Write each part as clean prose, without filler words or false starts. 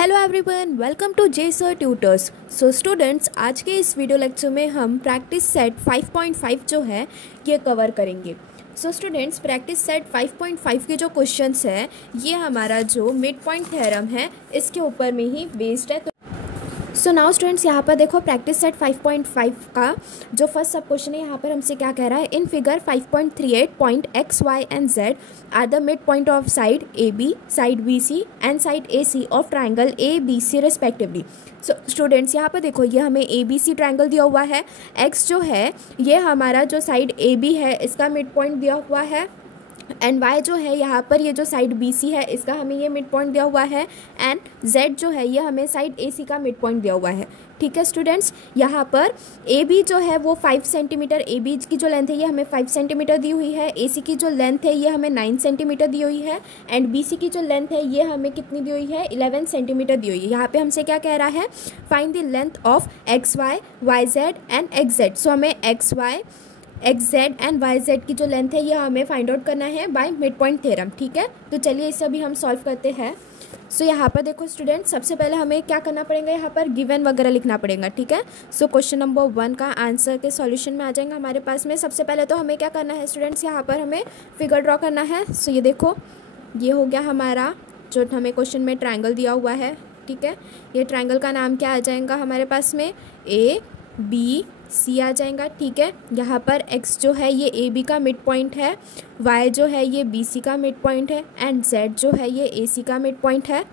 Hello everyone, welcome to J sir tutors. So students, आज के इस वीडियो लेक्चर में हम प्रैक्टिस सेट 5.5 जो है ये कवर करेंगे। सो स्टूडेंट्स, प्रैक्टिस सेट 5.5 के जो क्वेश्चंस है ये हमारा जो मिड पॉइंट थ्योरम है इसके ऊपर में ही बेस्ड है। सो नाउ स्टूडेंट्स, यहाँ पर देखो प्रैक्टिस सेट 5.5 का जो फर्स्ट सब क्वेश्चन है यहाँ पर हमसे क्या कह रहा है। In figure 5.38 point X Y and Z are the mid point of side A B, side B C and side A C of triangle A B C respectively. So students, यहाँ पर देखो ये हमें ए बी सी ट्राइंगल दिया हुआ है। X जो है ये हमारा जो साइड ए बी है इसका मिड पॉइंट दिया हुआ है, एंड वाई जो है यहाँ पर ये जो साइड बी सी है इसका हमें ये मिड पॉइंट दिया हुआ है, एंड जेड जो है ये हमें साइड ए सी का मिड पॉइंट दिया हुआ है। ठीक है स्टूडेंट्स, यहाँ पर ए बी जो है वो 5 सेंटीमीटर, ए बी की जो लेंथ है ये हमें 5 सेंटीमीटर दी हुई है। ए सी की जो लेंथ है ये हमें 9 सेंटीमीटर दी हुई है, एंड बी सी की जो लेंथ है ये हमें कितनी दी हुई है, 11 सेंटीमीटर दी हुई है। यहाँ पे हमसे क्या कह रहा है, find the length of X Y, Y Z and X Z. So हमें X Y, X Z and Y Z की जो लेंथ है ये हमें फाइंड आउट करना है बाय मिड पॉइंट थ्योरम। ठीक है, तो चलिए इसे अभी हम सॉल्व करते हैं। सो यहाँ पर देखो स्टूडेंट, सबसे पहले हमें क्या करना पड़ेगा, यहाँ पर गिवन वगैरह लिखना पड़ेगा। ठीक है, सो क्वेश्चन नंबर 1 का आंसर के सॉल्यूशन में आ जाएगा हमारे पास में। सबसे पहले तो हमें क्या करना है स्टूडेंट्स, यहाँ पर हमें फिगर ड्रॉ करना है। सो ये देखो, ये हो गया हमारा जो हमें क्वेश्चन में ट्राइंगल दिया हुआ है। ठीक है, ये ट्राइंगल का नाम क्या आ जाएगा हमारे पास में, ए बी सी आ जाएगा। ठीक है, यहाँ पर x जो है ये ए बी का मिड पॉइंट है, y जो है ये बी सी का मिड पॉइंट है, एंड z जो है ये ए सी का मिड पॉइंट है।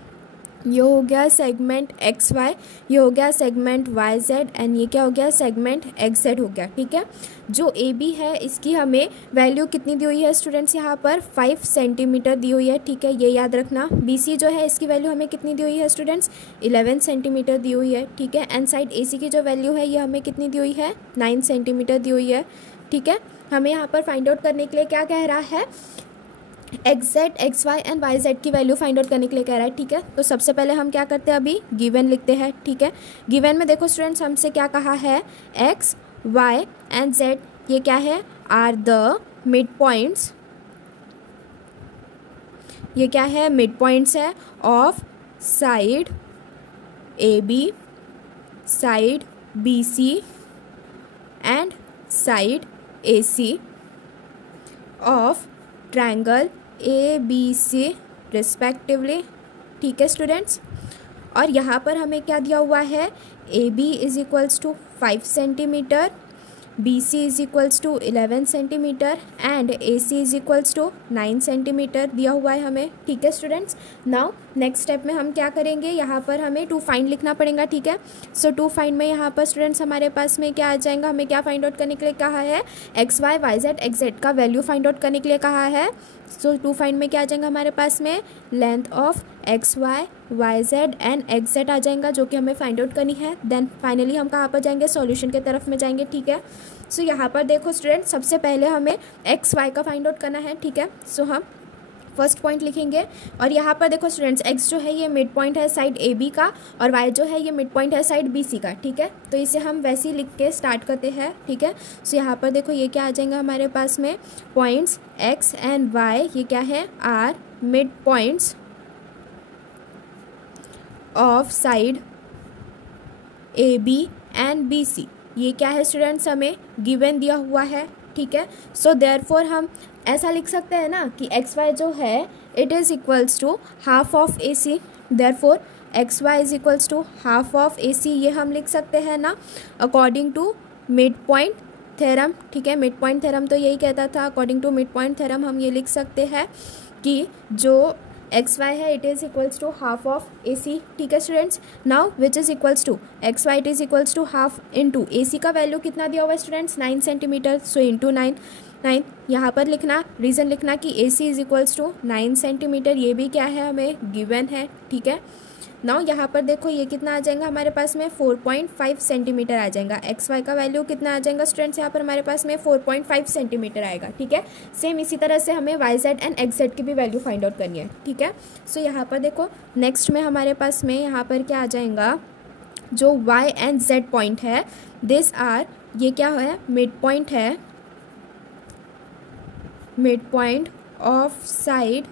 ये हो गया सेगमेंट एक्स वाई, ये हो गया सेगमेंट वाई जेड, एंड ये क्या हो गया, सेगमेंट एक्स जेड हो गया। ठीक है, जो ए बी है इसकी हमें वैल्यू कितनी दी हुई है स्टूडेंट्स, यहाँ पर 5 सेंटीमीटर दी हुई है। ठीक है, ये याद रखना। बी सी जो है इसकी वैल्यू हमें कितनी दी हुई है स्टूडेंट्स, 11 सेंटीमीटर दी हुई है। ठीक है, एंड साइड ए सी की जो वैल्यू है ये हमें कितनी दी हुई है, 9 सेंटीमीटर दी हुई है। ठीक है, हमें यहाँ पर फाइंड आउट करने के लिए क्या कह रहा है, X Z, X Y and Y Z की वैल्यू फाइंड आउट करने के लिए कह रहा है। ठीक है, तो सबसे पहले हम क्या करते हैं, अभी गिवन लिखते हैं। ठीक है, गिवन में देखो स्टूडेंट्स हमसे क्या कहा है, एक्स वाई एंड जेड ये क्या है, आर द मिड पॉइंट्स, ये क्या है, मिड पॉइंट्स है of side A B, side B C and side A C of triangle A B C respectively. ठीक है स्टूडेंट्स, और यहाँ पर हमें क्या दिया हुआ है, A B is equals to 5 centimetre, B C is equals to 11 centimetre and A C is equals to 9 centimetre दिया हुआ है हमें। ठीक है स्टूडेंट्स, नाउ नेक्स्ट स्टेप में हम क्या करेंगे, यहाँ पर हमें टू फाइंड लिखना पड़ेगा। ठीक है, सो टू फाइंड में यहाँ पर स्टूडेंट्स हमारे पास में क्या आ जाएगा, हमें क्या फाइंड आउट करने के लिए कहा है, X Y, Y Z, X Z का वैल्यू फाइंड आउट करने के लिए कहा है। सो टू फाइंड में क्या आ जाएगा हमारे पास में, length of X Y, Y Z and X Z आ जाएगा जो कि हमें फाइंड आउट करनी है। देन फाइनली हम कहाँ पर जाएंगे, सॉल्यूशन की तरफ में जाएंगे। ठीक है, सो यहाँ पर देखो स्टूडेंट, सबसे पहले हमें एक्स वाई का फाइंड आउट करना है। ठीक है, सो हम फर्स्ट पॉइंट लिखेंगे, और यहाँ पर देखो स्टूडेंट्स एक्स जो है ये मिड पॉइंट है साइड ए बी का, और वाई जो है ये मिड पॉइंट है साइड बी सी का। ठीक है, तो इसे हम वैसे ही लिख के स्टार्ट करते हैं। ठीक है, सो यहाँ पर देखो ये क्या आ जाएगा हमारे पास में, पॉइंट्स एक्स एंड वाई ये क्या है, are mid points of side A B and B C. ये क्या है स्टूडेंट्स, हमें गिवन दिया हुआ है। ठीक है, सो देयरफॉर हम ऐसा लिख सकते हैं ना कि एक्स वाई जो है it is equals to half of A C, therefore X Y is equals to half of A C, ये हम लिख सकते हैं ना according to mid point theorem. ठीक है, मिड पॉइंट थ्योरम तो यही कहता था, according to mid point theorem हम ये लिख सकते हैं कि जो एक्स वाई है it is equals to half of A C. ठीक है students, now which is equals to X Y it is equals to half into A C का वैल्यू कितना दिया हुआ है स्टूडेंट्स, 9 सेंटीमीटर, सो इंटू 9 यहाँ पर लिखना, रीज़न लिखना कि ए C is equals to 9 centimetre, ये भी क्या है हमें गिवन है। ठीक है, नाउ यहाँ पर देखो ये कितना आ जाएगा हमारे पास में, 4.5 सेंटीमीटर आ जाएगा। एक्स वाई का वैल्यू कितना आ जाएगा स्टूडेंट्स, यहाँ पर हमारे पास में 4.5 सेंटीमीटर आएगा। ठीक है, सेम इसी तरह से हमें Y Z and X Z की भी वैल्यू फाइंड आउट करनी है। ठीक है, सो यहाँ पर देखो नेक्स्ट में हमारे पास में यहाँ पर क्या आ जाएगा, जो वाई एंड जेड पॉइंट है दिस आर, ये क्या है, मिड पॉइंट है, mid point of side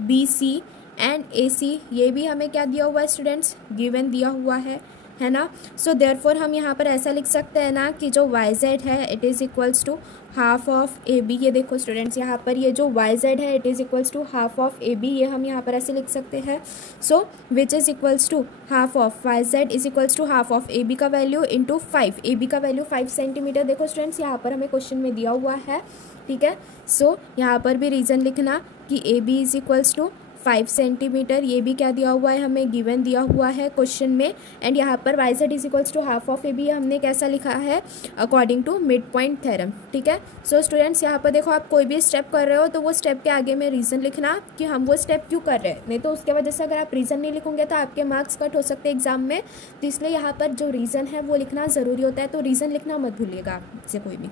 B C and AC ये भी हमें क्या दिया हुआ है स्टूडेंट्स, गिवन दिया हुआ है ना। सो देयरफॉर हम यहाँ पर ऐसा लिख सकते हैं ना कि जो YZ है it is equals to half of AB। ये देखो स्टूडेंट्स यहाँ पर ये जो YZ है it is equals to half of AB, ये हम यहाँ पर ऐसे लिख सकते हैं। So which is equals to half of YZ is equals to half of AB का वैल्यू इंटू 5। AB का वैल्यू 5 सेंटीमीटर। देखो स्टूडेंट्स यहाँ पर हमें क्वेश्चन में दिया हुआ है, ठीक है। सो यहाँ पर भी रीज़न लिखना कि AB is equals to 5 centimetre, ये भी क्या दिया हुआ है हमें, गिवन दिया हुआ है क्वेश्चन में। एंड यहाँ पर YZ is equals to half of AB हमने कैसा लिखा है, according to mid point theorem, ठीक है। सो स्टूडेंट्स यहाँ पर देखो आप कोई भी स्टेप कर रहे हो तो वो स्टेप के आगे में रीज़न लिखना कि हम वो स्टेप क्यों कर रहे हैं, नहीं तो उसके वजह से अगर आप रीज़न नहीं लिखोगे तो आपके मार्क्स कट हो सकते हैं एग्जाम में। तो इसलिए यहाँ पर जो रीज़न है वो लिखना ज़रूरी होता है, तो रीज़न लिखना मत भूलिएगा से कोई भी।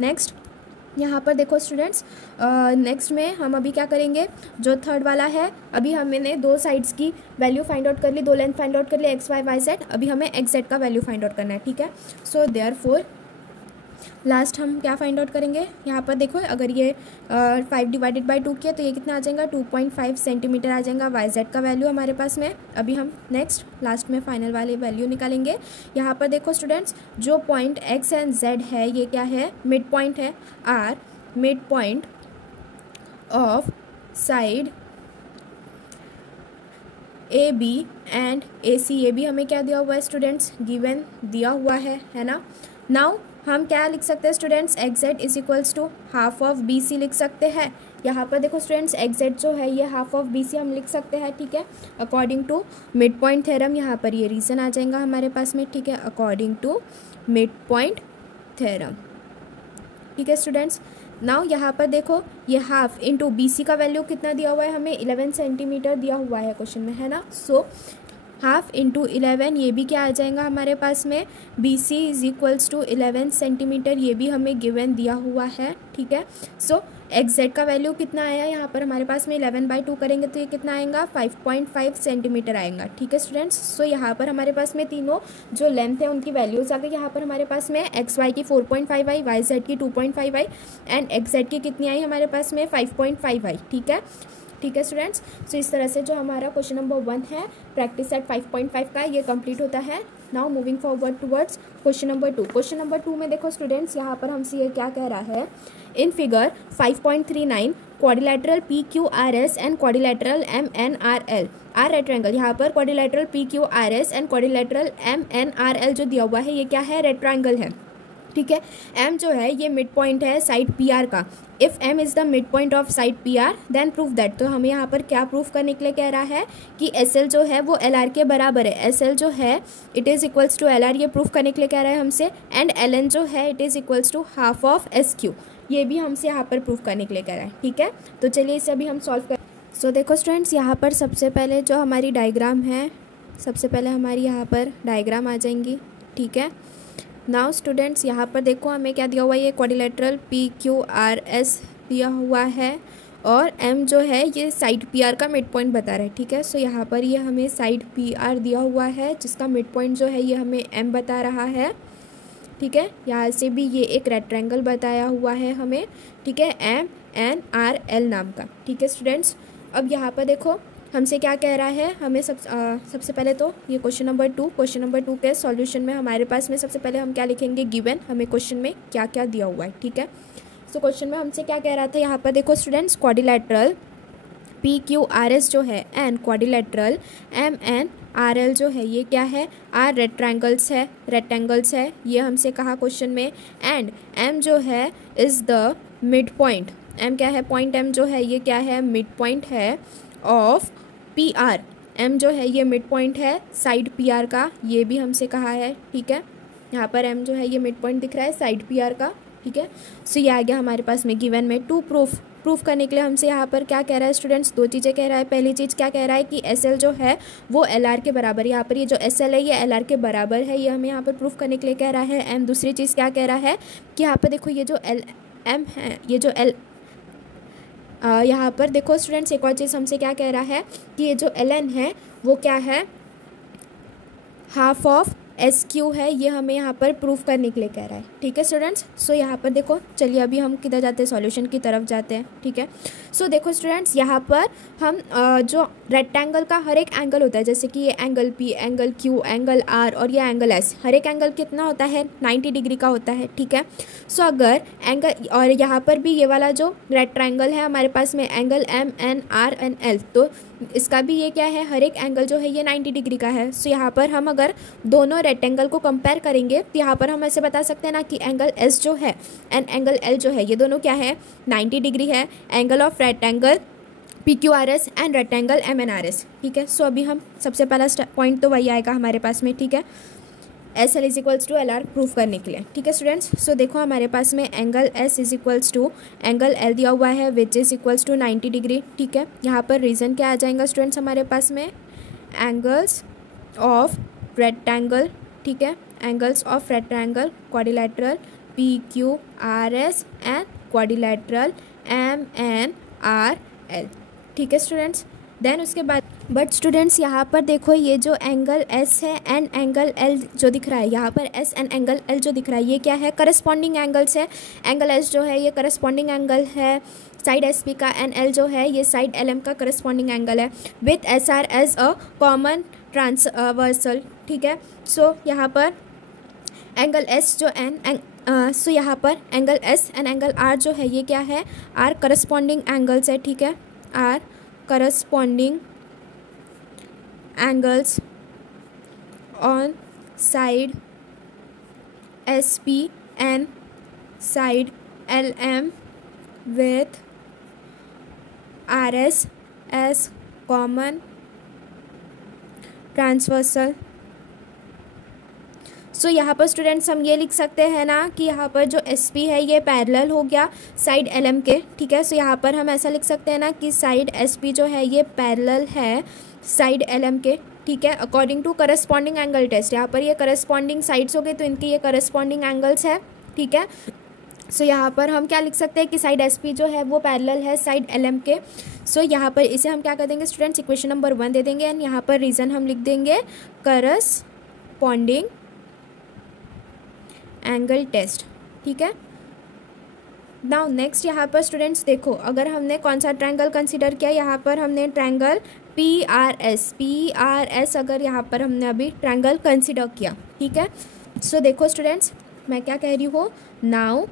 नेक्स्ट यहाँ पर देखो स्टूडेंट्स, नेक्स्ट में हम अभी क्या करेंगे, जो थर्ड वाला है, अभी हमने दो साइड्स की वैल्यू फाइंड आउट कर ली, दो लेंथ फाइंड आउट कर ली XY YZ। अभी हमें XZ का वैल्यू फाइंड आउट करना है, ठीक है। सो देयरफॉर लास्ट हम क्या फाइंड आउट करेंगे, यहाँ पर देखो अगर ये 5 डिवाइडेड बाई 2 किया तो ये कितना आ जाएगा, 2.5 सेंटीमीटर आ जाएगा YZ का वैल्यू हमारे पास में। अभी हम नेक्स्ट लास्ट में फाइनल वाले वैल्यू निकालेंगे। यहाँ पर देखो स्टूडेंट्स, जो पॉइंट X एंड Z है ये क्या है, मिड पॉइंट है। Are mid point of side AB and AC, ये भी हमें क्या दिया हुआ है स्टूडेंट्स, गिवन दिया हुआ है ना। नाउ हम क्या लिख सकते हैं students, XZ is equals to half of BC लिख सकते हैं। यहाँ पर देखो स्टूडेंट्स XZ जो है ये हाफ ऑफ BC हम लिख सकते हैं, ठीक है, according to mid point theorem. यहाँ पर ये रीज़न आ जाएगा हमारे पास में, ठीक है, according to mid point theorem, ठीक है स्टूडेंट्स। नाउ यहाँ पर देखो ये हाफ इंटू BC का वैल्यू कितना दिया हुआ है हमें, 11 सेंटीमीटर दिया हुआ है क्वेश्चन में, है ना। सो हाफ इंटू 11 ये भी क्या आ जाएगा हमारे पास में, BC is equals to 11 centimetre, ये भी हमें गिवन दिया हुआ है, ठीक है। सो XZ का वैल्यू कितना आया यहाँ पर हमारे पास में, 11/2 करेंगे तो ये कितना आएगा, 5.5 सेंटीमीटर आएगा, ठीक है स्टूडेंट्स। सो यहाँ पर हमारे पास में तीनों जो लेंथ है उनकी वैल्यूज आ गई। यहाँ पर हमारे पास में XY की 4.5 आई, YZ की 2.5 आई एंड XZ की कितनी आई हमारे पास में, 5.5 आई, ठीक है, ठीक है स्टूडेंट्स। सो इस तरह से जो हमारा क्वेश्चन नंबर 1 है प्रैक्टिस सेट 5.5 का ये कंप्लीट होता है। Now moving forward towards question number 2। Question number 2 में देखो स्टूडेंट्स, यहाँ पर हमसे ये क्या कह रहा है, in figure 5.39 quadrilateral PQRS and quadrilateral MNRL are rectangle. यहाँ पर quadrilateral PQRS and quadrilateral MNRL जो दिया हुआ है ये क्या है, रेक्टेंगल है, ठीक है। M जो है ये मिड पॉइंट है साइड PR का। If M is the mid point of side PR then proof that. तो हमें यहाँ पर क्या प्रूफ करने के लिए कह रहा है कि SL जो है वो LR के बराबर है। SL जो है it is equals to LR, ये प्रूफ करने के लिए कह रहा है हमसे। एंड LN जो है it is equals to half of SQ, ये भी हमसे यहाँ पर प्रूफ करने के लिए कह रहा है, ठीक है। तो चलिए इसे अभी हम सॉल्व कर। सो देखो स्टूडेंट्स, यहाँ पर सबसे पहले जो हमारी डायग्राम है, सबसे पहले हमारी यहाँ पर डायग्राम आ जाएंगी, ठीक है। नाउ स्टूडेंट्स यहाँ पर देखो हमें क्या दिया हुआ है, ये क्वाड्रिलेटरल PQRS दिया हुआ है और M जो है ये साइड PR का मिड पॉइंट बता रहा है, ठीक है। सो यहाँ पर ये हमें साइड PR दिया हुआ है जिसका मिड पॉइंट जो है ये हमें M बता रहा है, ठीक है। यहाँ से भी ये एक रेक्टेंगल बताया हुआ है हमें, ठीक है, MNRL नाम का, ठीक है स्टूडेंट्स। अब यहाँ पर देखो हमसे क्या कह रहा है, हमें सबसे पहले तो ये क्वेश्चन नंबर 2 के सॉल्यूशन में हमारे पास में सबसे पहले हम क्या लिखेंगे, गिवन हमें क्वेश्चन में क्या क्या दिया हुआ है, ठीक है। सो क्वेश्चन में हमसे क्या कह रहा था, यहाँ पर देखो स्टूडेंट्स, क्वाड्रिलेटरल PQRS जो है एंड क्वाड्रिलेटरल MNRL जो है ये क्या है, आर रेक्टेंगल्स है, ये हमसे कहा क्वेश्चन में। एंड M जो है is the mid point, M क्या है, पॉइंट M जो है ये क्या है, मिड पॉइंट है ऑफ PR। M जो है ये मिड पॉइंट है साइड PR का, ये भी हमसे कहा है, ठीक है। यहाँ पर M जो है ये मिड पॉइंट दिख रहा है साइड PR का, ठीक है। सो ये आ गया हमारे पास में गिवन में। टू प्रूफ करने के लिए हमसे यहाँ पर क्या कह रहा है स्टूडेंट्स, दो चीज़ें कह रहा है। पहली चीज़ क्या कह रहा है कि SL जो है वो LR के बराबर, यहाँ पर ये जो SL है ये LR के बराबर है, ये हमें यहाँ पर प्रूफ करने के लिए कह रहा है। M दूसरी चीज़ क्या कह रहा है कि यहाँ पर देखो ये जो M है, ये जो यहाँ पर देखो स्टूडेंट्स एक और चीज़ हमसे क्या कह रहा है कि ये जो LN है वो क्या है, हाफ ऑफ एस क्यू है, ये हमें यहाँ पर प्रूफ करने के लिए कह रहा है। ठीक है स्टूडेंट्स, सो यहाँ पर देखो, चलिए अभी हम किधर जाते हैं, सॉल्यूशन की तरफ जाते हैं। ठीक है, सो देखो स्टूडेंट्स, यहाँ पर हम जो रेक्टेंगल का हर एक एंगल होता है, जैसे कि ये angle P, angle Q, angle R और ये एंगल एस, हर एक एंगल कितना होता है, 90 डिग्री का होता है। ठीक है, सो अगर एंगल, और यहाँ पर भी ये वाला जो रेक्टेंगल है हमारे पास में angle M N R N L, तो इसका भी ये क्या है, हर एक एंगल जो है ये 90 डिग्री का है। सो यहाँ पर हम अगर दोनों रेक्टेंगल को कंपेयर करेंगे तो यहाँ पर हम ऐसे बता सकते हैं ना कि एंगल एस जो है एंड एंगल एल जो है, ये दोनों क्या है, 90 डिग्री है। Angle of rectangle P Q R S and rectangle M N R S. ठीक है, सो अभी हम सबसे पहला पॉइंट तो वही आएगा हमारे पास में। ठीक है, S L is equals to L R proof करने के लिए। ठीक है स्टूडेंट्स, सो देखो हमारे पास में angle S is equals to angle L दिया हुआ है which is equals to 90 degree. ठीक है, यहाँ पर रीज़न क्या आ जाएगा स्टूडेंट्स हमारे पास में, एंगल्स ऑफ रेक्टेंगल। ठीक है, angles of rectangle quadrilateral P Q R S and quadrilateral M N R L. ठीक है स्टूडेंट्स, देन उसके बाद बट स्टूडेंट्स यहाँ पर देखो, ये जो एंगल एस है एंड एंगल एल जो दिख रहा है, यहाँ पर एस एंड एंगल एल जो दिख रहा है, ये क्या है, करस्पॉन्डिंग एंगल्स है। एंगल एस जो है ये करस्पॉन्डिंग एंगल है साइड एस पी का, एंड एल जो है ये साइड एल एम का करस्पॉन्डिंग एंगल है with S R as a common transversal. ठीक है, सो यहाँ पर एंगल एस जो सो यहाँ पर angle S and angle R जो है ये क्या है, आर करस्पॉन्डिंग एंगल्स है। ठीक है, are corresponding angles on side SP and side LM with RS as common transversal। सो यहाँ पर स्टूडेंट्स हम ये लिख सकते हैं ना कि यहाँ पर जो एस पी है ये पैरेलल हो गया साइड एल एम के। ठीक है, सो यहाँ पर हम ऐसा लिख सकते हैं ना कि साइड एस पी जो है ये पैरेलल है साइड एल एम के। ठीक है, according to corresponding angle test, यहाँ पर ये करस्पॉन्डिंग साइड्स हो गए तो इनके ये करस्पॉन्डिंग एंगल्स है। ठीक है, सो यहाँ पर हम क्या लिख सकते हैं कि साइड एस पी जो है वो पैरेलल है साइड एल एम के। सो यहाँ पर इसे हम क्या कर देंगे स्टूडेंट्स, इक्वेशन नंबर 1 दे देंगे एंड यहाँ पर रीज़न हम लिख देंगे करस्पॉन्डिंग एंगल टेस्ट। ठीक है, नाउ नेक्स्ट यहाँ पर स्टूडेंट्स देखो, अगर हमने कौन सा ट्रायंगल कंसीडर किया, यहाँ पर हमने ट्रायंगल पी आर एस अगर यहाँ पर हमने अभी ट्रायंगल कंसीडर किया। ठीक है, सो देखो स्टूडेंट्स मैं क्या कह रही हूँ, now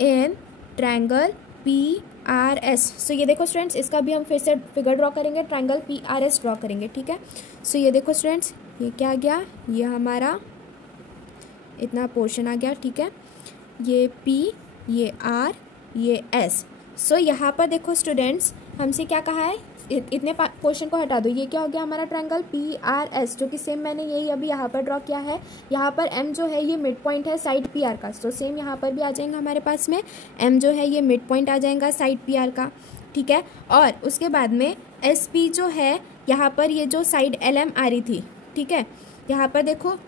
in triangle P R S, so ये देखो स्टूडेंट्स, इसका भी हम फिर से फिगर ड्रॉ करेंगे, triangle P R S draw करेंगे। ठीक है, सो ये देखो स्टूडेंट्स, ये क्या आ गया, ये हमारा इतना पोर्शन आ गया। ठीक है, ये P, ये R, ये S। सो यहाँ पर देखो स्टूडेंट्स हमसे क्या कहा है, इतने पोर्शन को हटा दो, ये क्या हो गया हमारा ट्रायंगल PRS, जो कि सेम मैंने यही अभी यहाँ पर ड्रॉ किया है। यहाँ पर M जो है ये मिड पॉइंट है साइड PR का, तो सेम यहाँ पर भी आ जाएगा हमारे पास में M जो है ये मिड पॉइंट आ जाएगा साइड PR का। ठीक है, और उसके बाद में SP जो है यहाँ पर ये जो साइड LM आ रही थी। ठीक है, यहाँ पर देखो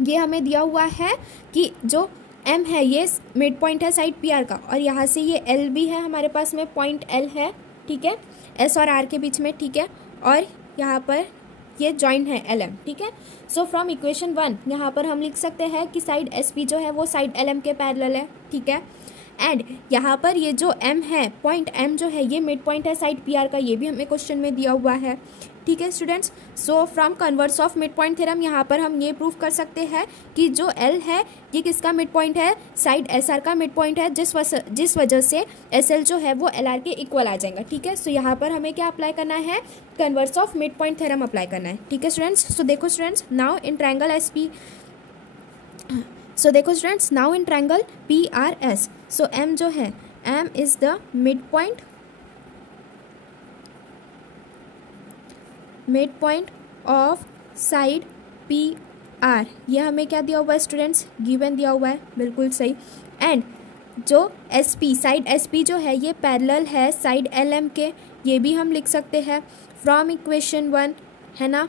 ये हमें दिया हुआ है कि जो M है ये मिड पॉइंट है साइड PR का, और यहाँ से ये L भी है हमारे पास में, पॉइंट L है। ठीक है, S और R के बीच में। ठीक है, और यहाँ पर ये जॉइंट है LM। ठीक है, सो फ्रॉम इक्वेशन 1 यहाँ पर हम लिख सकते हैं कि साइड SP जो है वो साइड LM के पैरेलल है। ठीक है, एंड यहाँ पर ये जो M है, पॉइंट M जो है ये मिड पॉइंट है साइड PR का, ये भी हमें क्वेश्चन में दिया हुआ है। ठीक है students, so from converse of mid point theorem यहाँ पर हम ये प्रूव कर सकते हैं कि जो L है ये किसका मिड पॉइंट है, साइड SR का मिड पॉइंट है, जिस वजह से SL जो है वो LR के इक्वल आ जाएगा। ठीक है, सो यहाँ पर हमें क्या अप्लाई करना है, converse of mid point theorem apply करना है। ठीक है स्टूडेंट्स, सो देखो students, now in triangle SP, सो देखो students, now in triangle PRS, so M जो है, M is the mid point of side PR। ये हमें क्या दिया हुआ है स्टूडेंट्स, गिवन दिया हुआ है, बिल्कुल सही। एंड जो SP, साइड SP जो है ये पैरेलल है साइड LM के, ये भी हम लिख सकते हैं फ्रॉम इक्वेशन 1, है ना।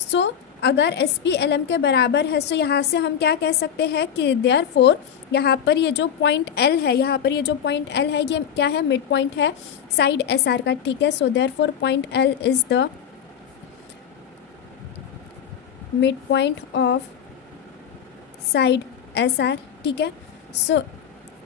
सो अगर SP LM के बराबर है, सो यहाँ से हम क्या कह सकते हैं कि देयरफॉर यहाँ पर ये जो पॉइंट L है, यहाँ पर ये जो पॉइंट L है ये क्या है, मिड पॉइंट है साइड SR का। ठीक है, so therefore point L is the mid point of side S R, ठीक है। सो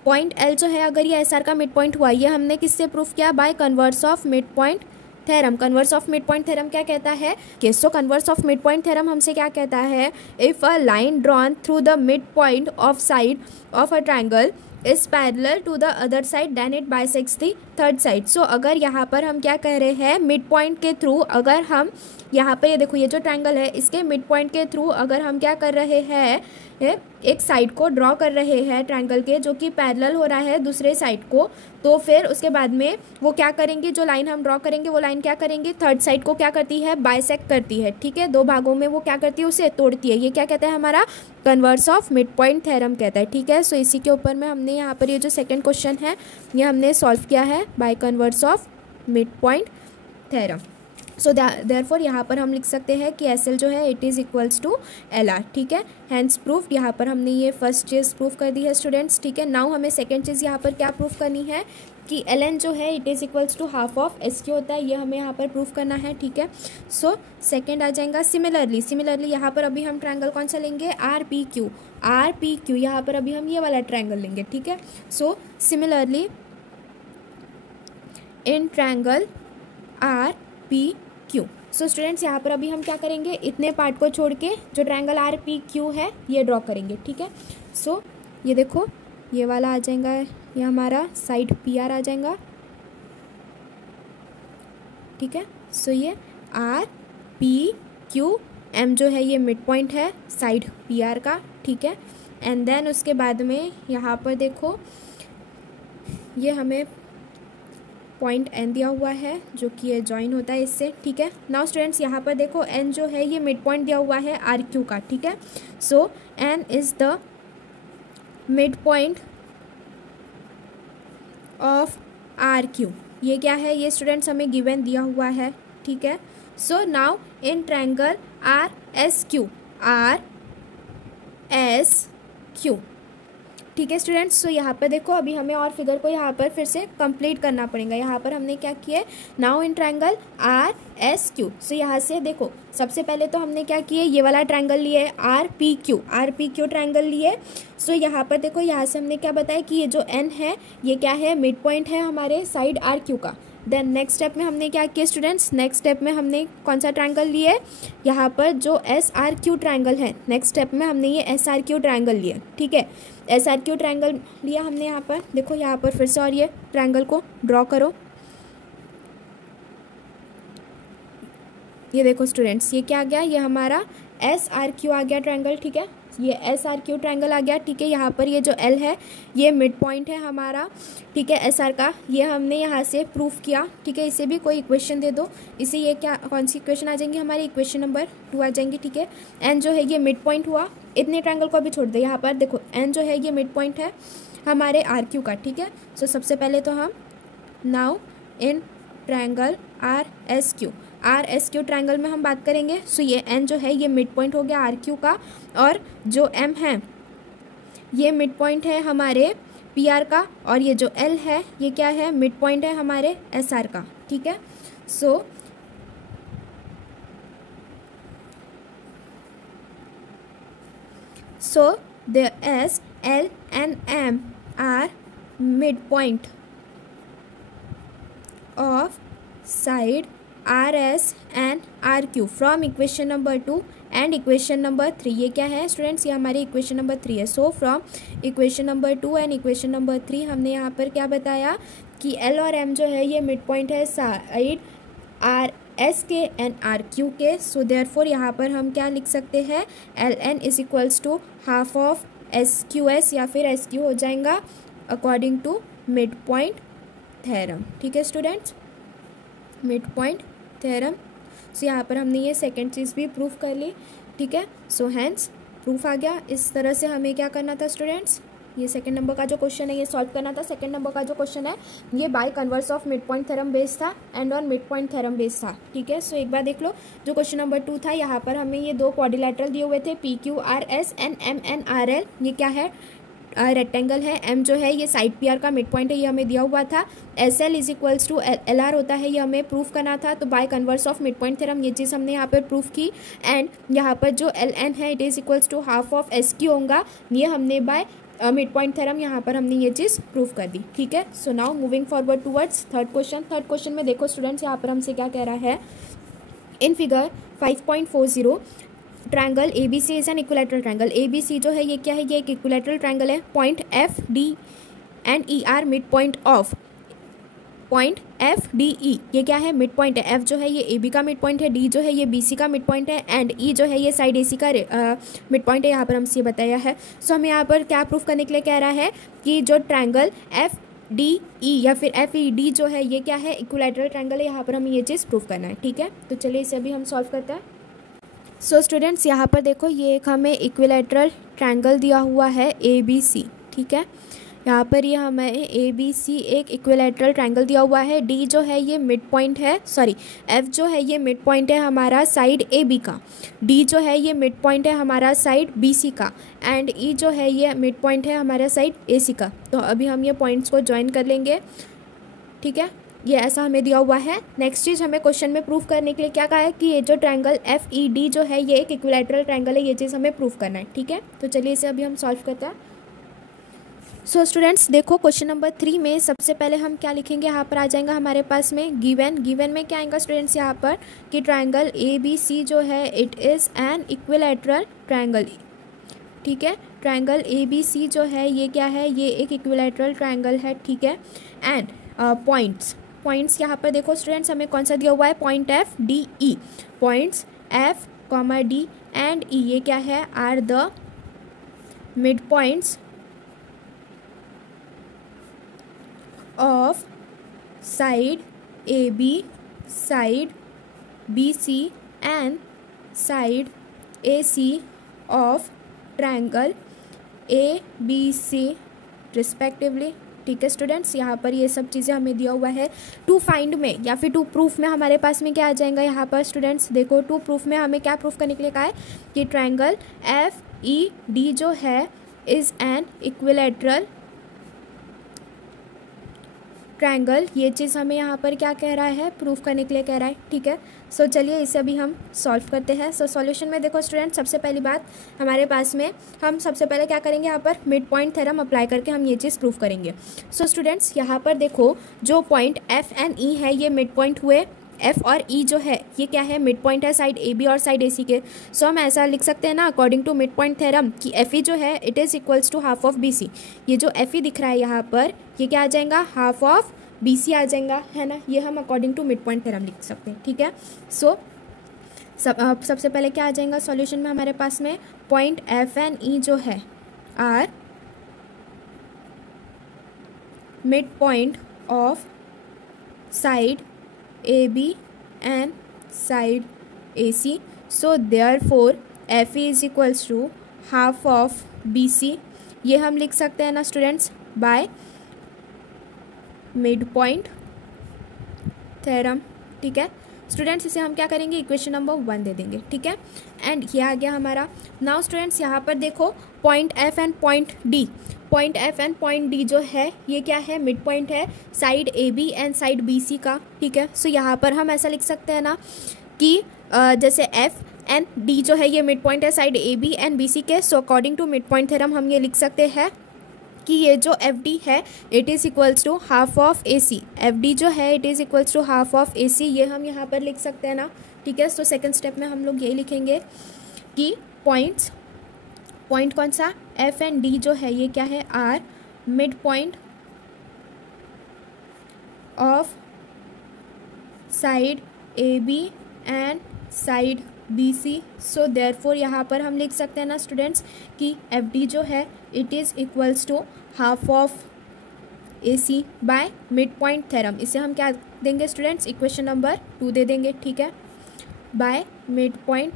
पॉइंट एल जो है, अगर ये एस आर का मिड पॉइंट हुआ, ये हमने किससे प्रूफ किया? By converse of mid point theorem. Converse of mid point theorem क्या कहता है कि so converse of mid point theorem हमसे क्या कहता है? If a line drawn through the mid point of side of a triangle is parallel to the other side then it bisects the third side. So अगर यहाँ पर हम क्या कह रहे हैं, मिड पॉइंट के थ्रू अगर हम यहाँ पर ये देखो, ये जो ट्रायंगल है इसके मिड पॉइंट के थ्रू अगर हम क्या कर रहे हैं, एक साइड को ड्रॉ कर रहे हैं ट्रायंगल के, जो कि पैरेलल हो रहा है दूसरे साइड को, तो फिर उसके बाद में वो क्या करेंगे, जो लाइन हम ड्रॉ करेंगे वो लाइन क्या करेंगे, थर्ड साइड को क्या करती है? बाइसेक्ट करती है, ठीक है। 2 भागों में वो क्या करती है? उसे तोड़ती है। ये क्या कहता है? हमारा converse of mid point theorem कहता है, ठीक है। सो इसी के ऊपर में हमने यहाँ पर ये जो सेकेंड क्वेश्चन है ये हमने सॉल्व किया है by converse of mid point theorem. So therefore यहाँ पर हम लिख सकते हैं कि एस एल जो है it is equals to L R, ठीक है। हैंस प्रूफ, यहाँ पर हमने ये फर्स्ट चीज़ प्रूफ कर दी है स्टूडेंट्स, ठीक है। नाउ हमें सेकंड चीज़ यहाँ पर क्या प्रूफ करनी है कि एल एन जो है it is equals to half of S Q होता है, ये हमें यहाँ पर प्रूफ करना है, ठीक है। सो सेकेंड आ जाएगा सिमिलरली यहाँ पर अभी हम ट्रायंगल कौन सा लेंगे? आर पी क्यू, यहाँ पर अभी हम ये वाला ट्रायंगल लेंगे, ठीक है। So similarly in triangle R P Q. So students यहाँ पर अभी हम क्या करेंगे, इतने पार्ट को छोड़ के जो ट्रायंगल आर पी क्यू है ये ड्रॉ करेंगे, ठीक है। सो ये देखो, ये वाला आ जाएगा, ये हमारा साइड पी आर आ जाएगा, ठीक है। सो ये आर पी क्यू एम जो है ये मिड पॉइंट है साइड पी आर का, ठीक है। एंड देन उसके बाद में यहाँ पर देखो, ये हमें पॉइंट एन दिया हुआ है जो कि ये जॉइन होता है इससे, ठीक है। नाउ स्टूडेंट्स यहाँ पर देखो एन जो है ये मिड पॉइंट दिया हुआ है आर क्यू का, ठीक है। So N is the mid point of R Q. ये क्या है? ये स्टूडेंट्स हमें गिवन दिया हुआ है, ठीक है। So now in triangle R S Q, ठीक है स्टूडेंट्स। सो यहाँ पर देखो, अभी हमें और फिगर को यहाँ पर फिर से कंप्लीट करना पड़ेगा। यहाँ पर हमने क्या किया है, now in triangle R S Q. So यहाँ से देखो, सबसे पहले तो हमने क्या किया, ये वाला ट्रायंगल लिए आर पी क्यू ट्रायंगल लिए। सो यहाँ पर देखो, यहाँ से हमने क्या बताया कि ये जो एन है ये क्या है? मिड पॉइंट है हमारे साइड आर क्यू का। देन नेक्स्ट स्टेप में हमने क्या किया स्टूडेंट्स, नेक्स्ट स्टेप में हमने कौन सा ट्रायंगल लिए? यहाँ पर जो एस आर क्यू ट्रायंगल है, नेक्स्ट स्टेप में हमने ये एस आर क्यू ट्रायंगल लिया, ठीक है। एस आर क्यू ट्रायंगल लिया हमने यहाँ पर, देखो यहाँ पर फिर से, और ये ट्रायंगल को ड्रॉ करो। ये देखो स्टूडेंट्स, ये क्या आ गया? ये हमारा एस आर क्यू आ गया ट्रायंगल, ठीक है। ये एस आर क्यू ट्रायंगल आ गया, ठीक है। यहाँ पर ये जो एल है ये मिड पॉइंट है हमारा, ठीक है, एस आर का। ये हमने यहाँ से प्रूफ किया, ठीक है। इसे भी कोई इक्वेशन दे दो, इसे ये क्या, कौन सी इक्वेशन आ जाएंगी हमारी? इक्वेशन नंबर 2 आ जाएंगी, ठीक है। एन जो है ये मिड पॉइंट हुआ, इतने ट्रायंगल को भी छोड़ दे। यहाँ पर देखो एन जो है ये मिड पॉइंट है हमारे आर क्यू का, ठीक है। सो सबसे पहले तो हम now in triangle R S Q triangle में हम बात करेंगे। सो ये एन जो है ये मिड पॉइंट हो गया आर क्यू का, और जो एम है ये मिड पॉइंट है हमारे पी आर का, और ये जो एल है ये क्या है? मिड पॉइंट है हमारे एस आर का, ठीक है। So the S L and M R mid point of side R S and R Q from equation number 2 and equation number 3। ये क्या है स्टूडेंट्स? ये हमारी इक्वेशन नंबर 3 है। So from equation number 2 and equation number 3 हमने यहाँ पर क्या बताया कि एल और एम जो है ये मिड पॉइंट है साइड आर एस के एंड आर क्यू के। सो देयरफॉर यहाँ पर हम क्या लिख सकते हैं, L N is equals to half of S Q S या फिर एस क्यू हो जाएगा according to mid point theorem, ठीक है students, mid point theorem. So यहाँ पर हमने ये सेकंड चीज़ भी प्रूफ कर ली, ठीक है। सो हैंस प्रूफ आ गया। इस तरह से हमें क्या करना था स्टूडेंट्स, ये सेकंड नंबर का जो क्वेश्चन है ये सॉल्व करना था। सेकंड नंबर का जो क्वेश्चन है ये by converse of mid point theorem based था and on mid point theorem based था, ठीक है। सो एक बार देख लो, जो क्वेश्चन नंबर 2 था यहाँ पर हमें ये 2 क्वाड्रिलेटरल दिए हुए थे, P Q R S and M N R L. ये क्या है? रेक्टेंगल है, एम जो है ये साइड पी आर का मिड पॉइंट है, ये हमें दिया हुआ था, S L is equals to L R होता है, ये हमें प्रूफ करना था। तो by converse of mid point theorem ये चीज़ हमने यहाँ पर प्रूफ की। एंड यहाँ पर जो एल एन है it is equals to half of S Q होगा, ये हमने बाय मिड पॉइंट थ्योरम यहाँ पर हमने ये चीज़ प्रूफ कर दी। ठीक है, so now moving forward towards third question में देखो स्टूडेंट्स यहाँ पर हमसे क्या कह रहा है। In figure 5.40 triangle A B C is an equilateral triangle. A B C जो है ये क्या है, ये एक इक्विलैटरल ट्रायंगल है। Point F D and E are mid point of point F D E, ये क्या है, मिड पॉइंट है। एफ जो है ये ए बी का मिड पॉइंट है, डी जो है ये बी सी का मिड पॉइंट है, एंड ई जो है ये साइड ए सी का मिड पॉइंट है, यहाँ पर हमसे ये बताया है। सो हमें यहाँ पर क्या प्रूफ करने के लिए कह रहा है कि जो ट्रायंगल एफ डी ई या फिर एफ ई डी जो है ये क्या है, इक्विलैटरल ट्रायंगल है, यहाँ पर हमें ये चीज़ प्रूफ करना है। ठीक है, तो चलिए इसे अभी हम सॉल्व करते हैं। सो स्टूडेंट्स यहाँ पर देखो ये एक हमें इक्विलैटरल ट्रायंगल दिया हुआ है ए बी सी। ठीक है, यहाँ पर ये हमें ए बी सी एक इक्विलैटरल ट्रायंगल दिया हुआ है। डी जो है ये मिड पॉइंट है, सॉरी एफ जो है ये मिड पॉइंट है हमारा साइड ए बी का, डी जो है ये मिड पॉइंट है हमारा साइड बी सी का, एंड ई जो है ये मिड पॉइंट है हमारा साइड ए सी का। तो अभी हम ये पॉइंट्स को ज्वाइन कर लेंगे। ठीक है, ये ऐसा हमें दिया हुआ है। नेक्स्ट चीज़ हमें क्वेश्चन में प्रूफ करने के लिए क्या कहा है कि ये जो ट्रायंगल एफ ई डी जो है ये एक इक्विलैटरल ट्रायंगल है, ये चीज़ हमें प्रूफ करना है। ठीक है, तो चलिए इसे अभी हम सॉल्व करते हैं। सो स्टूडेंट्स देखो क्वेश्चन नंबर 3 में सबसे पहले हम क्या लिखेंगे, यहाँ पर आ जाएगा हमारे पास में गिवन में क्या आएगा स्टूडेंट्स यहाँ पर कि ट्रायंगल ए बी सी जो है it is an equilateral triangle. ठीक है, ट्रायंगल ए बी सी जो है ये क्या है, ये एक इक्विलैटरल ट्रायंगल है। ठीक है, एंड पॉइंट्स यहाँ पर देखो स्टूडेंट्स हमें कौन सा दिया हुआ है, point F D E, points F comma D and E ये क्या है, are the mid points of side A B, side B C and side A C of triangle A B C respectively. ठीक है students, यहाँ पर ये सब चीज़ें हमें दिया हुआ है। टू फाइंड में या फिर टू प्रूफ में हमारे पास में क्या आ जाएगा यहाँ पर स्टूडेंट्स, देखो टू प्रूफ में हमें क्या प्रूफ करने के लिए कहा है कि ट्रायंगल एफ ई डी जो है इज़ एन इक्विलैटरल ट्रायंगल, ये चीज़ हमें यहाँ पर क्या कह रहा है, प्रूफ करने के लिए कह रहा है। ठीक है, सो चलिए इसे अभी हम सॉल्व करते हैं। सो सॉल्यूशन में देखो स्टूडेंट सबसे पहली बात हमारे पास में हम सबसे पहले क्या करेंगे, यहाँ पर मिड पॉइंट थ्योरम अप्लाई करके हम ये चीज़ प्रूफ करेंगे। सो स्टूडेंट्स यहाँ पर देखो जो पॉइंट एफ एंड ई है ये मिड पॉइंट हुए, एफ और ई जो है ये क्या है, मिड पॉइंट है साइड ए बी और साइड ए सी के। सो हम ऐसा लिख सकते हैं ना according to mid point theorem कि एफ ई जो है it is equals to half of B C. ये जो एफ ई दिख रहा है यहाँ पर ये क्या आ जाएगा, हाफ ऑफ बी सी आ जाएगा, है ना। ये हम according to mid point theorem लिख सकते हैं। ठीक है, सो सबसे पहले क्या आ जाएगा सॉल्यूशन में हमारे पास में पॉइंट एफ एंड ई जो है are mid point of side A B and side A C. So therefore F E is equals to half of B C. ये हम लिख सकते हैं ना students by mid point theorem. ठीक है स्टूडेंट्स, इसे हम क्या करेंगे, इक्वेशन नंबर 1 दे देंगे। ठीक है, एंड ये आ गया हमारा। नाउ स्टूडेंट्स यहाँ पर देखो point F and point D, point F and point D जो है ये क्या है, मिड पॉइंट है side A B and side B C का। ठीक है, सो यहाँ पर हम ऐसा लिख सकते हैं ना कि जैसे एफ एंड डी जो है ये मिड पॉइंट है side A B and B C के। So according to mid point theorem हम ये लिख सकते हैं कि ये जो एफ डी है it is equals to half of A C. F D जो है it is equals to half of A C, ये हम यहाँ पर लिख सकते हैं ना। ठीक है, सो सेकंड स्टेप में हम लोग यही लिखेंगे कि पॉइंट कौन सा, एफ एंड डी जो है ये क्या है, are mid point of side A B and side B C. So therefore यहाँ पर हम लिख सकते हैं ना स्टूडेंट्स कि एफ डी जो है it is equals to half of A C by mid point theorem. इसे हम क्या देंगे स्टूडेंट्स, इक्वेशन नंबर 2 दे देंगे। ठीक है, बाय मिड पॉइंट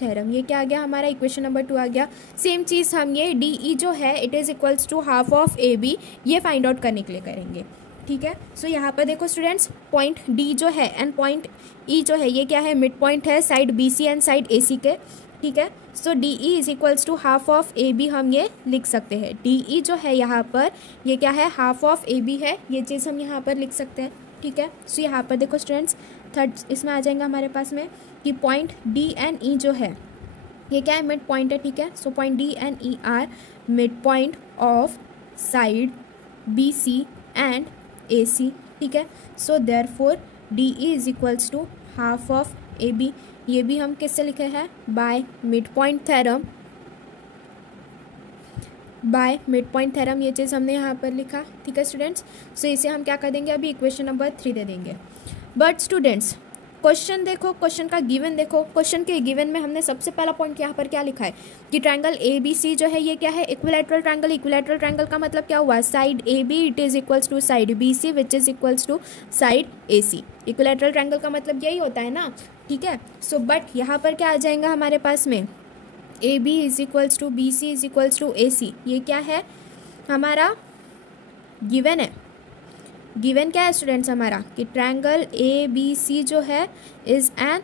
थ्योरम, ये क्या आ गया हमारा, इक्वेशन नंबर 2 आ गया। सेम चीज़ हम ये डी ई जो है it is equals to half of A B, ये फाइंड आउट करने के लिए करेंगे। ठीक है, सो यहाँ पर देखो स्टूडेंट्स पॉइंट डी जो है एंड पॉइंट ई जो है ये क्या है, मिड पॉइंट है side B C and side A C के। ठीक है। So D E is equals to half of A B हम ये लिख सकते हैं। डी ई जो है यहाँ पर ये क्या है, हाफ ऑफ ए बी है, ये चीज़ हम यहाँ पर लिख सकते हैं। ठीक है। सो यहाँ पर देखो स्टूडेंट्स, थर्ड इसमें आ जाएगा हमारे पास में कि पॉइंट डी एंड ई जो है ये क्या है, मिड पॉइंट है। ठीक है। So point D and E are mid point of side B C and A C. ठीक है। So therefore D E is equals to half of A B, ये भी हम किससे लिखे हैं, by mid point theorem. By mid point theorem ये चीज़ हमने यहाँ पर लिखा। ठीक है स्टूडेंट्स। सो इसे हम क्या कर देंगे, अभी इक्वेशन नंबर 3 दे देंगे। बट स्टूडेंट्स क्वेश्चन देखो, क्वेश्चन का गिवन देखो। क्वेश्चन के गिवन में हमने सबसे पहला पॉइंट यहाँ पर क्या लिखा है कि ट्रायंगल ए बी सी जो है ये क्या है, इक्विलैटरल ट्रायंगल। इक्विलैटरल ट्रायंगल का मतलब क्या हुआ, side A B it is equals to side B C which is equals to side A C. Equilateral triangle का मतलब यही होता है ना। ठीक है। सो बट यहाँ पर क्या आ जाएगा हमारे पास में, A B is equals to B C is equals to A C. ये क्या है, हमारा गिवन है। गिवन क्या है स्टूडेंट्स हमारा कि ट्रायंगल ए बी सी जो है इज एन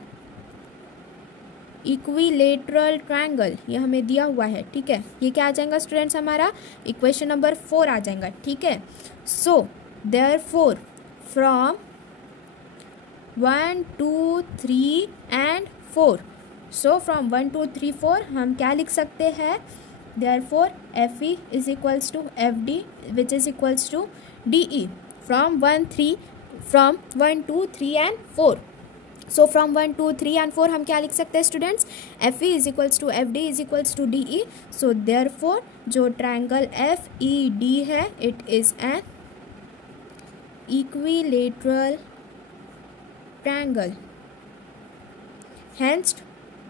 इक्विलेटरल ट्रायंगल, ये हमें दिया हुआ है। ठीक है। ये क्या आ जाएगा स्टूडेंट्स, हमारा इक्वेशन नंबर 4 आ जाएगा। ठीक है। So therefore from 1 2 3 and 4, so from 1 2 3 4 हम क्या लिख सकते हैं, therefore F E is equals to F D which is equals to D E from 1 2 3 and 4। So from 1 2 3 and 4 हम क्या लिख सकते हैं students, F E is equals to F D is equals to D E. So therefore जो triangle F E D है it is an equilateral triangle, hence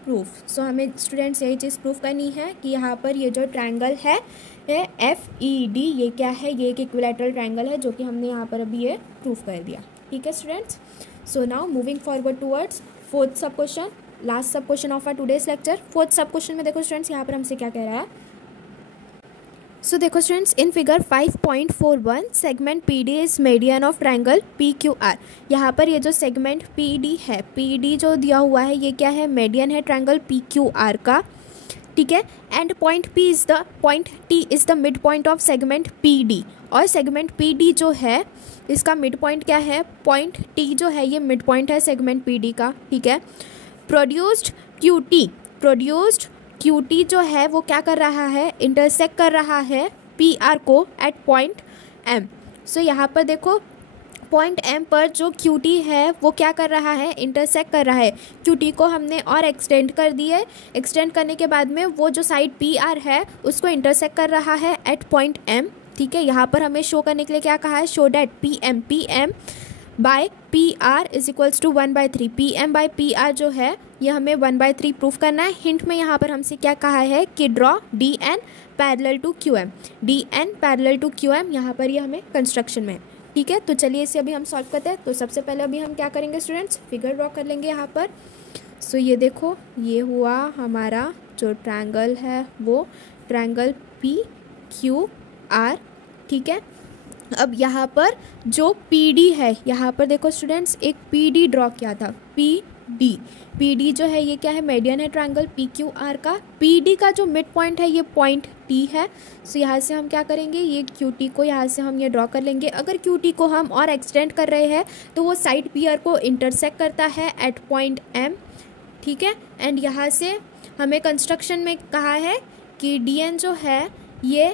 proof. So हमें students यही चीज़ proof करनी है कि यहाँ पर ये जो ट्रायंगल है एफ ई डी ये क्या है, ये एक इक्विलैटरल ट्रायंगल है, जो कि हमने यहाँ पर अभी ये प्रूफ कर दिया। ठीक है students. So now moving forward towards fourth sub question, last sub question of our today's lecture. Fourth sub question में देखो स्टूडेंट्स यहाँ पर हमसे क्या कह रहा है। सो देखो students, in figure 5.41 segment P D is median of triangle P Q are. यहाँ पर ये जो सेगमेंट पी डी है, पी डी जो दिया हुआ है ये क्या है, मीडियन है ट्रायंगल पी क्यू आर का। ठीक है। And point T is the mid point of segment P D, और सेगमेंट पी डी जो है इसका मिड पॉइंट क्या है, पॉइंट टी जो है ये मिड पॉइंट है सेगमेंट पी डी का। ठीक है। प्रोड्यूस्ड क्यू टी जो है वो क्या कर रहा है, इंटरसेक्ट कर रहा है पी आर को एट पॉइंट एम। सो यहाँ पर देखो पॉइंट एम पर जो क्यू टी है वो क्या कर रहा है, इंटरसेक्ट कर रहा है। क्यू टी को हमने और एक्सटेंड कर दिया है, एक्सटेंड करने के बाद में वो जो साइड पी आर है उसको इंटरसेक्ट कर रहा है एट पॉइंट एम। ठीक है। यहाँ पर हमें शो करने के लिए क्या कहा है, show that P M by P R is equals to 1/3। P M by P R जो है ये हमें 1/3 प्रूफ करना है। हिंट में यहाँ पर हमसे क्या कहा है कि draw D N parallel to Q M, D N parallel to Q M, यहाँ पर ये हमें कंस्ट्रक्शन में है। ठीक है। तो चलिए इसे अभी हम सॉल्व करते हैं। तो सबसे पहले अभी हम क्या करेंगे स्टूडेंट्स, फिगर ड्रॉ कर लेंगे यहाँ पर। सो ये देखो ये हुआ हमारा जो ट्रायंगल है वो ट्रायंगल पी क्यू आर। ठीक है। अब यहाँ पर जो पी डी है, यहाँ पर देखो स्टूडेंट्स एक पी डी ड्रॉ किया था, पी डी जो है ये क्या है, मीडियन है ट्रायंगल पी क्यू आर का। पी डी का जो मिड पॉइंट है ये पॉइंट टी है। सो यहाँ से हम क्या करेंगे, ये क्यू टी को यहाँ से हम ये ड्रॉ कर लेंगे। अगर क्यू टी को हम और एक्सटेंड कर रहे हैं तो वो साइड पी आर को इंटरसेक्ट करता है एट पॉइंट एम। ठीक है। एंड यहाँ से हमें कंस्ट्रक्शन में कहा है कि डी एन जो है ये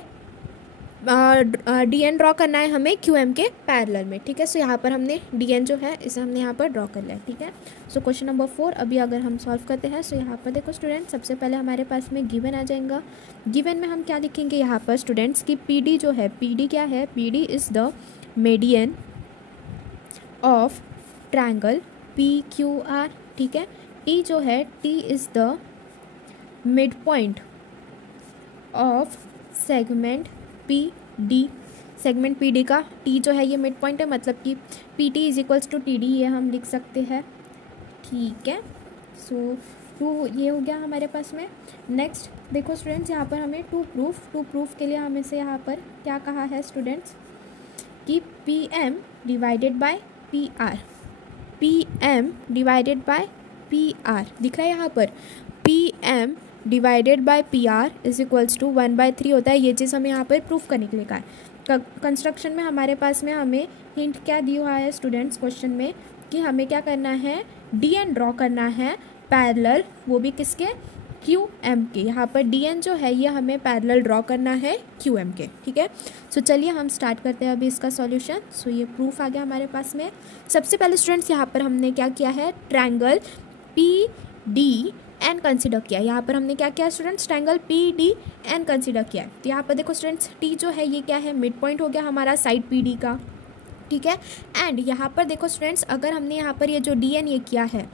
डी एन ड्रॉ करना है हमें क्यू एम के पैरेलल में। ठीक है। सो यहाँ पर हमने डी एन जो है इसे हमने यहाँ पर ड्रॉ कर लिया। ठीक है। सो क्वेश्चन नंबर 4 अभी अगर हम सॉल्व करते हैं। सो यहाँ पर देखो स्टूडेंट, सबसे पहले हमारे पास में गिवन आ जाएगा। गिवन में हम क्या लिखेंगे यहाँ पर स्टूडेंट्स की पी डी जो है, पी डी क्या है, P D is the median of triangle P Q R. ठीक है। टी जो है, T is the mid point of segment P D. Segment P D का टी जो है ये मिड पॉइंट है, मतलब कि P T is equals to T D ये हम लिख सकते हैं। ठीक है। सो टू ये हो गया हमारे पास में। नेक्स्ट देखो स्टूडेंट्स, यहाँ पर हमें टू प्रूफ के लिए हमें से यहाँ पर क्या कहा है स्टूडेंट्स कि P M divided by P R, P M divided by P R दिख रहा है यहाँ पर। P M divided by P R is equals to 1/3 होता है। ये चीज़ हमें यहाँ पर प्रूफ करने के लिए कहा है। कंस्ट्रक्शन में हमारे पास में हमें हिंट क्या दी हुआ है स्टूडेंट्स क्वेश्चन में कि हमें क्या करना है, डी एन ड्रॉ करना है पैरेलल, वो भी किसके, क्यू एम के। यहाँ पर डी एन जो है ये हमें पैरेलल ड्रॉ करना है क्यू एम के, ठीक है। सो चलिए हम स्टार्ट करते हैं अभी इसका सॉल्यूशन। सो ये प्रूफ आ गया हमारे पास में। सबसे पहले स्टूडेंट्स यहाँ पर हमने क्या किया है, triangle P D N consider किया। यहाँ पर हमने क्या किया students, triangle P D N consider किया है। तो यहाँ पर देखो स्टूडेंट्स, टी जो है ये क्या है, मिड पॉइंट हो गया हमारा साइड पी डी का, ठीक है। एंड यहाँ पर देखो स्टूडेंट्स, अगर हमने यहाँ पर ये जो डी एन ये किया है,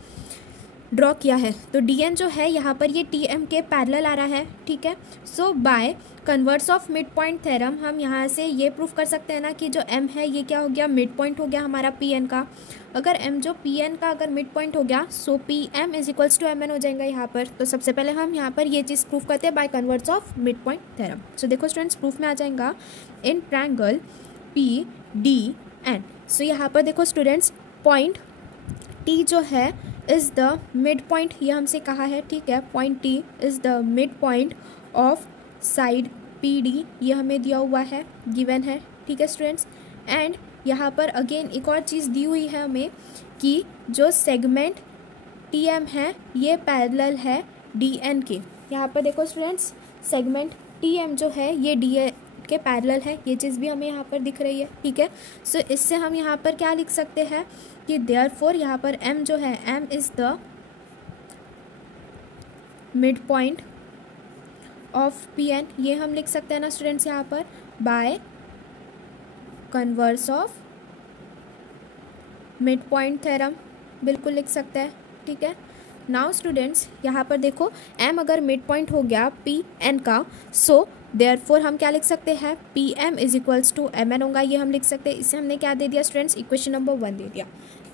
ड्रॉ किया है, तो डी एन जो है यहाँ पर ये टी एम के पैरेलल आ रहा है, ठीक है। So by converse of mid point theorem हम यहाँ से ये प्रूफ कर सकते हैं ना कि जो एम है ये क्या हो गया, मिड पॉइंट हो गया हमारा पी एन का। अगर एम जो पी एन का अगर मिड पॉइंट हो गया, so P M is equals to M N हो जाएगा यहाँ पर। तो सबसे पहले हम यहाँ पर ये चीज़ प्रूफ करते हैं by converse of mid point theorem. So देखो स्टूडेंट्स, प्रूफ में आ जाएगा in triangle P D N. So यहाँ पर देखो स्टूडेंट्स, पॉइंट टी जो है इज़ द मिड पॉइंट, ये हमसे कहा है, ठीक है। Point T is the mid point of side P D, ये हमें दिया हुआ है, गिवन है, ठीक है स्टूडेंट्स। एंड यहाँ पर अगेन एक और चीज़ दी हुई है हमें कि जो सेगमेंट टी एम है ये पैरेलल है डी एन के। यहाँ पर देखो स्टूडेंट्स, सेगमेंट टी एम जो है ये डी एन के पैरेलल है, ये चीज़ भी हमें यहाँ पर दिख रही है, ठीक है। सो इससे हम यहाँ पर क्या लिख सकते हैं कि देयरफॉर यहाँ पर m जो है, m is the mid point of P N, ये हम लिख सकते हैं ना स्टूडेंट्स यहाँ पर by converse of mid point theorem, बिल्कुल लिख सकते हैं, ठीक है। नाउ स्टूडेंट्स यहाँ पर देखो, m अगर मिड पॉइंट हो गया पी एन का, सो देयरफॉर हम क्या लिख सकते हैं, P M is equals to M N होगा, ये हम लिख सकते हैं। इससे हमने क्या दे दिया स्टूडेंट्स, इक्वेशन नंबर 1 दे दिया।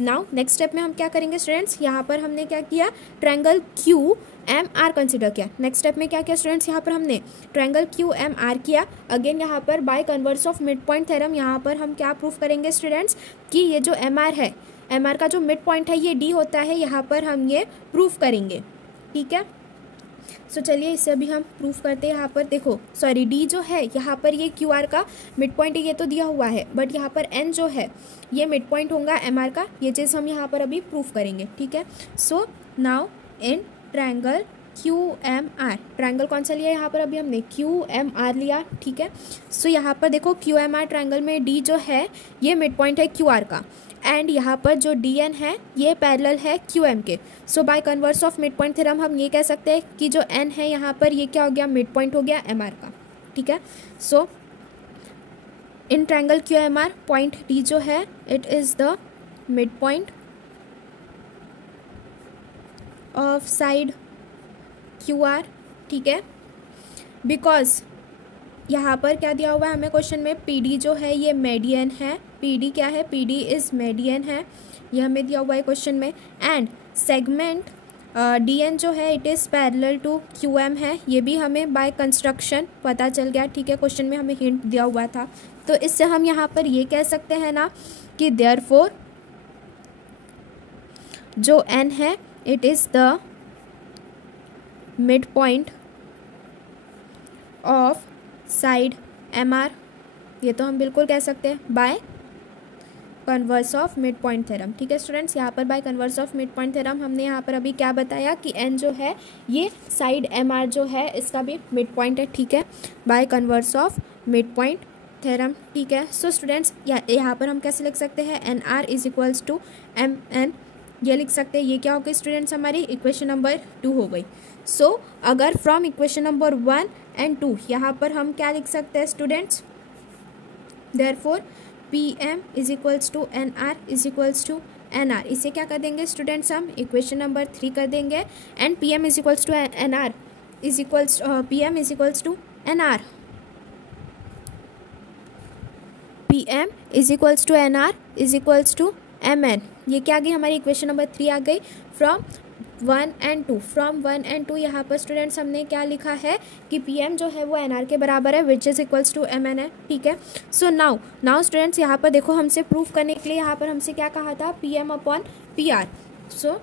नाउ नेक्स्ट स्टेप में हम क्या करेंगे स्टूडेंट्स, यहाँ पर हमने क्या किया, triangle Q M R consider किया। नेक्स्ट स्टेप में क्या किया स्टूडेंट्स, यहाँ पर हमने ट्रायंगल क्यू एम आर किया। अगेन यहाँ पर by converse of mid point theorem यहाँ पर हम क्या प्रूफ करेंगे स्टूडेंट्स कि ये जो एम आर है, एम आर का जो मिड पॉइंट है ये डी होता है, यहाँ पर हम ये प्रूफ करेंगे, ठीक है। सो चलिए इसे अभी हम प्रूफ करते हैं। यहाँ पर देखो, सॉरी, डी जो है यहाँ पर ये क्यू आर का मिड पॉइंट है, ये तो दिया हुआ है, बट यहाँ पर एन जो है ये मिड पॉइंट होगा एम आर का, ये चीज़ हम यहाँ पर अभी प्रूफ करेंगे, ठीक है। So now in triangle Q M R, triangle कौन सा लिया यहाँ पर, अभी हमने क्यू एम आर लिया, ठीक है। सो यहाँ पर देखो क्यू एम आर ट्रायंगल में डी जो है ये मिड पॉइंट है क्यू आर का, एंड यहाँ पर जो डी एन है ये पैरेलल है क्यू एम के। So by converse of mid point theorem हम ये कह सकते हैं कि जो एन है यहाँ पर ये क्या हो गया, मिड पॉइंट हो गया एम आर का, ठीक है। So in triangle Q M R point D जो है it is the mid point of side Q R, ठीक है। बिकॉज यहाँ पर क्या दिया हुआ है हमें क्वेश्चन में, पी डी जो है ये मेडियन है, पी डी क्या है, पी डी इज़ मेडियन है, ये हमें दिया हुआ है क्वेश्चन में। एंड सेगमेंट डी एन जो है it is parallel to Q M है, ये भी हमें बाय कंस्ट्रक्शन पता चल गया, ठीक है। क्वेश्चन में हमें हिंट दिया हुआ था, तो इससे हम यहाँ पर ये कह सकते हैं ना कि देयरफॉर जो एन है it is the mid point of side M R, ये तो हम बिल्कुल कह सकते हैं by converse of mid point theorem, ठीक है स्टूडेंट्स। यहाँ पर by converse of mid point theorem हमने यहाँ पर अभी क्या बताया कि एन जो है ये साइड एम आर जो है इसका भी मिड पॉइंट है, ठीक है, by converse of mid point theorem, ठीक है। सो स्टूडेंट्स यहाँ पर हम कैसे लिख सकते हैं, N R is equals to M N, ये लिख सकते हैं। ये क्या हो गई स्टूडेंट्स, हमारी इक्वेशन नंबर 2 हो गई। सो अगर फ्रॉम इक्वेशन नंबर 1 एंड 2 यहाँ पर हम क्या लिख सकते हैं students, therefore P M is equals to N R is equals to N R, इसे क्या कर देंगे स्टूडेंट्स, हम इक्वेशन नंबर 3 कर देंगे। And P M is equals to N R is equals P M is equals to N R, P M is equals to N R is equals to M N, ये क्या आ गई हमारी equation number 3 आ गई from 1 and 2। From 1 and 2 यहाँ पर students हमने क्या लिखा है कि पी एम जो है वो एन आर के बराबर है, which is equals to M N है, ठीक है। सो नाउ स्टूडेंट्स यहाँ पर देखो, हमसे प्रूफ करने के लिए यहाँ पर हमसे क्या कहा था, P M upon P R. So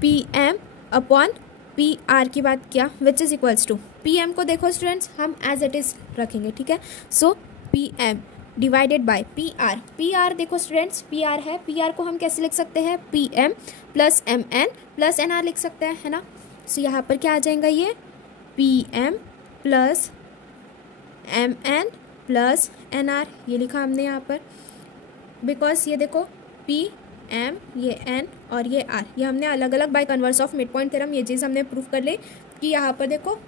P M upon P R की बात किया which is equals to P M को देखो स्टूडेंट्स हम एज इट इज़ रखेंगे, ठीक है। So P M divided by P R देखो स्टूडेंट्स पी आर है, पी आर को हम कैसे लिख सकते हैं, P M plus M N plus N R लिख सकते हैं, है ना। सो यहाँ पर क्या आ जाएगा, ये P M plus M N plus N R, ये लिखा हमने यहाँ पर, बिकॉज ये देखो पी एम ये एन और ये आर, ये हमने अलग अलग bye converse of mid point theorem ये चीज़ हमने प्रूव कर ली कि यहाँ पर देखो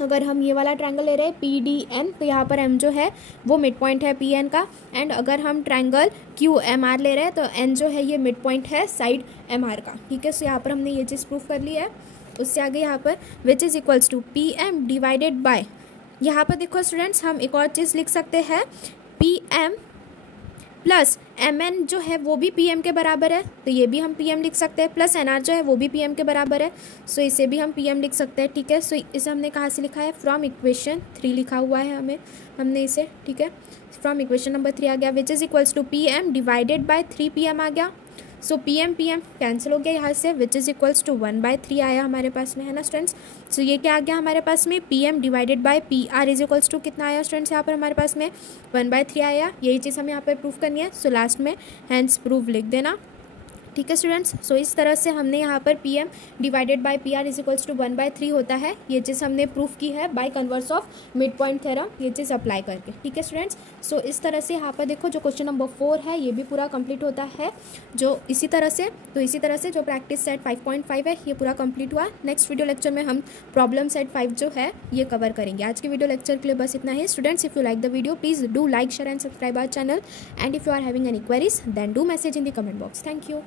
अगर हम ये वाला ट्रायंगल ले रहे हैं पी डी एन, तो यहाँ पर एम जो है वो मिड पॉइंट है पी एन का, एंड अगर हम ट्रायंगल क्यू एम आर ले रहे हैं तो एन जो है ये मिड पॉइंट है साइड एम आर का, ठीक है। सो यहाँ पर हमने ये चीज़ प्रूव कर ली है। उससे आगे यहाँ पर which is equals to P M divided by, यहाँ पर देखो स्टूडेंट्स हम एक और चीज़ लिख सकते हैं, P M plus M N जो है वो भी पी एम के बराबर है, तो ये भी हम पी एम लिख सकते हैं, प्लस एन आर जो है वो भी पी एम के बराबर है, सो इसे भी हम पी एम लिख सकते हैं, ठीक है। सो इसे हमने कहाँ से लिखा है, फ्रॉम इक्वेशन 3 लिखा हुआ है हमने इसे, ठीक है। फ्रॉम इक्वेशन नंबर 3 आ गया which is equals to P M divided by 3 P M आ गया। सो पी एम कैंसिल हो गया यहाँ से, विच इज़ इक्वल्स टू 1/3 आया हमारे पास में, है ना स्टूडेंट्स। सो ये क्या आ गया हमारे पास में, P M divided by P R is equals to कितना आया स्टूडेंट्स, यहाँ पर हमारे पास में 1/3 आया। यही चीज़ हमें यहाँ पर प्रूफ करनी है, सो लास्ट में हैंस प्रूव लिख देना, ठीक है स्टूडेंट्स। सो इस तरह से हमने यहाँ पर P M divided by P R is equals to 1/3 होता है, ये चीज़ हमने प्रूफ की है by converse of mid point theorem, ये चीज़ अप्लाई करके, ठीक है स्टूडेंट्स। सो इस तरह से यहाँ पर देखो जो क्वेश्चन नंबर 4 है ये भी पूरा कंप्लीट होता है, जो इसी तरह से जो प्रैक्टिस सेट 5.5 है ये पूरा कंप्लीट हुआ। नेक्स्ट वीडियो लेक्चर में हम प्रॉब्लम सेट 5 जो है ये कवर करेंगे। आज के वीडियो लेक्चर के लिए बस इतना ही students. If you like the video please do like, share and subscribe our channel, and if you are having any queries then do message in the comment box. Thank you.